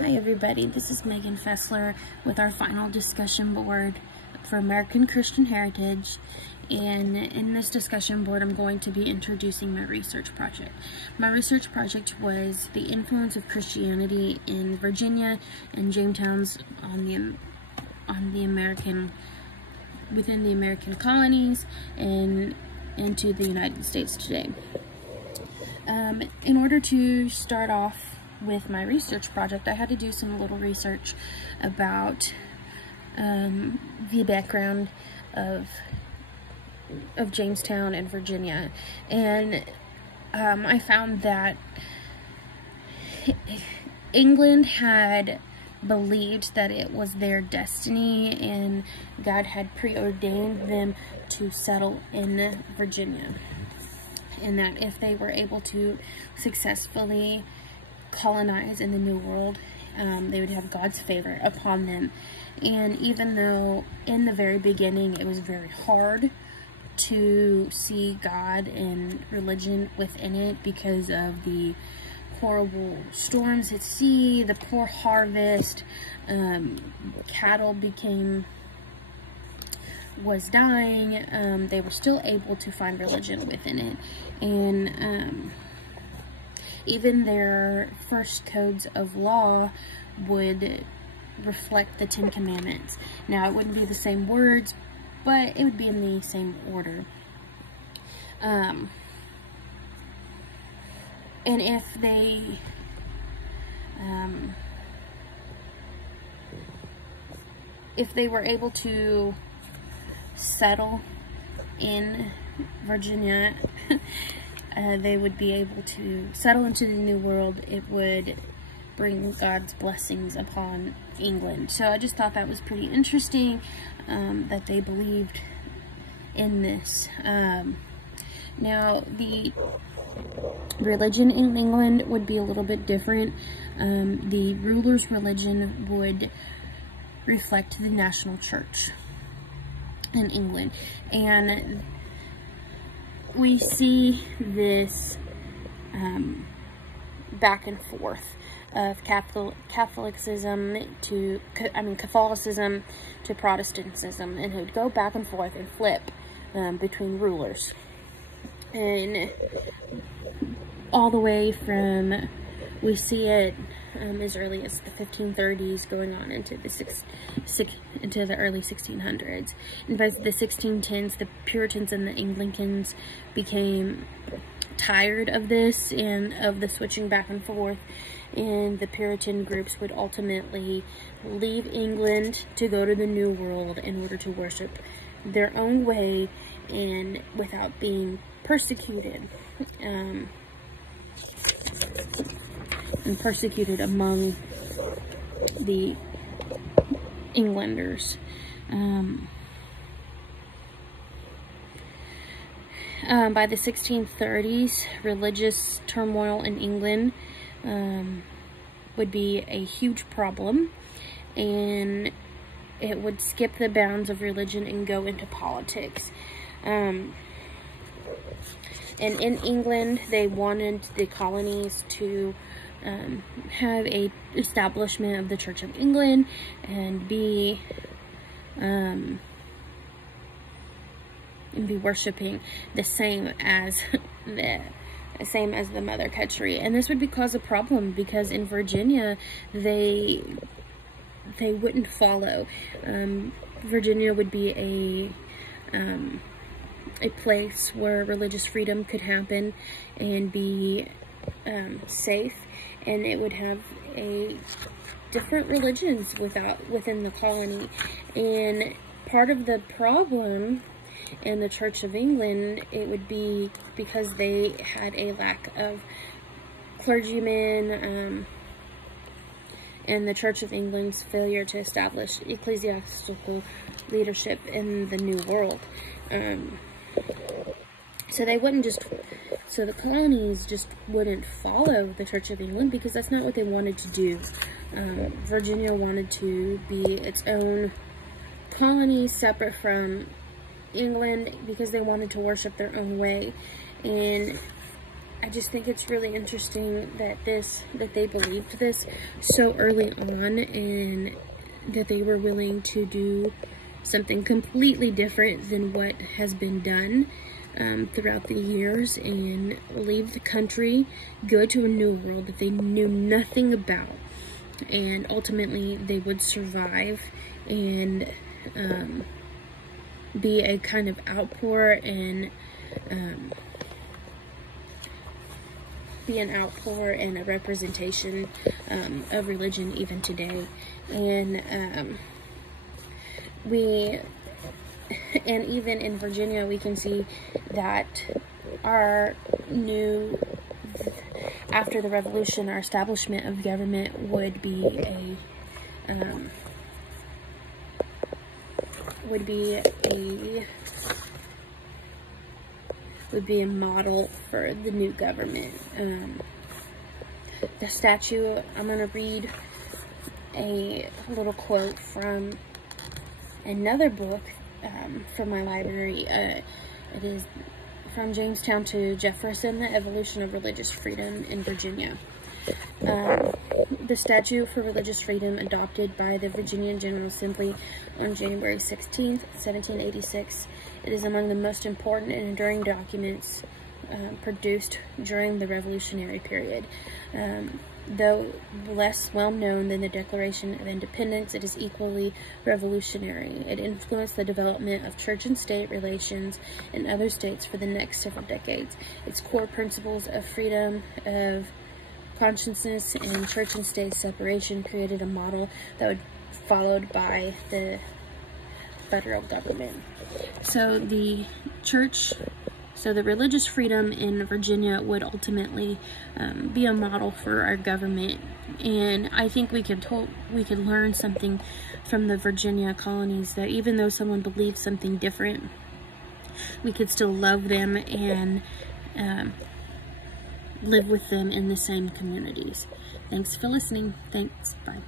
Hi everybody, this is Megan Fessler with our final discussion board for American Christian Heritage, and in this discussion board I'm going to be introducing my research project. My research project was the influence of Christianity in Virginia and Jamestown's within the American colonies and into the United States today. In order to start off with my research project, I had to do some little research about the background of Jamestown and Virginia, and I found that England had believed that it was their destiny and God had preordained them to settle in Virginia, and that if they were able to successfully colonize in the New World, they would have God's favor upon them. And even though in the very beginning it was very hard to see God and religion within it because of the horrible storms at sea, the poor harvest, cattle was dying, they were still able to find religion within it. And even their first codes of law would reflect the Ten Commandments. Now, it wouldn't be the same words, but it would be in the same order. And if they were able to settle in Virginia, they would be able to settle into the New World. It would bring God's blessings upon England. So I just thought that was pretty interesting, that they believed in this. Now, the religion in England would be a little bit different. The ruler's religion would reflect the national church in England, and we see this back and forth of Catholicism to Protestantism, and it would go back and forth and flip between rulers, and all the way from, we see it as early as the 1530s going on into the early 1600s. And by the 1610s, the Puritans and the Anglicans became tired of this and of the switching back and forth, and the Puritan groups would ultimately leave England to go to the New World in order to worship their own way and without being persecuted. And persecuted among the Englanders. By the 1630s, religious turmoil in England would be a huge problem, and it would skip the bounds of religion and go into politics. And in England, they wanted the colonies to have a establishment of the Church of England and be worshiping the same as the mother country. And this would cause a problem, because in Virginia they wouldn't follow. Virginia would be a place where religious freedom could happen and be safe, and it would have different religions within the colony. And part of the problem in the Church of England, it would be because they had a lack of clergymen, and the Church of England's failure to establish ecclesiastical leadership in the New World. So the colonies just wouldn't follow the Church of England, because that's not what they wanted to do. Virginia wanted to be its own colony, separate from England, because they wanted to worship their own way. And I just think it's really interesting that they believed this so early on, and that they were willing to do something completely different than what has been done throughout the years, and leave the country, go to a new world that they knew nothing about, and ultimately they would survive and be a kind of outpour and a representation of religion even today. And even in Virginia, we can see that after the Revolution, our establishment of government would be a model for the new government. The statue, I'm going to read a little quote from another book from my library. It is From Jamestown to Jefferson, The Evolution of Religious Freedom in Virginia. The Statute for Religious Freedom, adopted by the Virginia General Assembly on January 16th, 1786. It is among the most important and enduring documents produced during the Revolutionary period. Though less well known than the Declaration of Independence, it is equally revolutionary. It influenced the development of church and state relations in other states for the next several decades. Its core principles of freedom of consciousness and church and state separation created a model that would be followed by the federal government. So the religious freedom in Virginia would ultimately be a model for our government, and I think we could learn something from the Virginia colonies, that even though someone believes something different, we could still love them and live with them in the same communities. Thanks for listening. Thanks. Bye.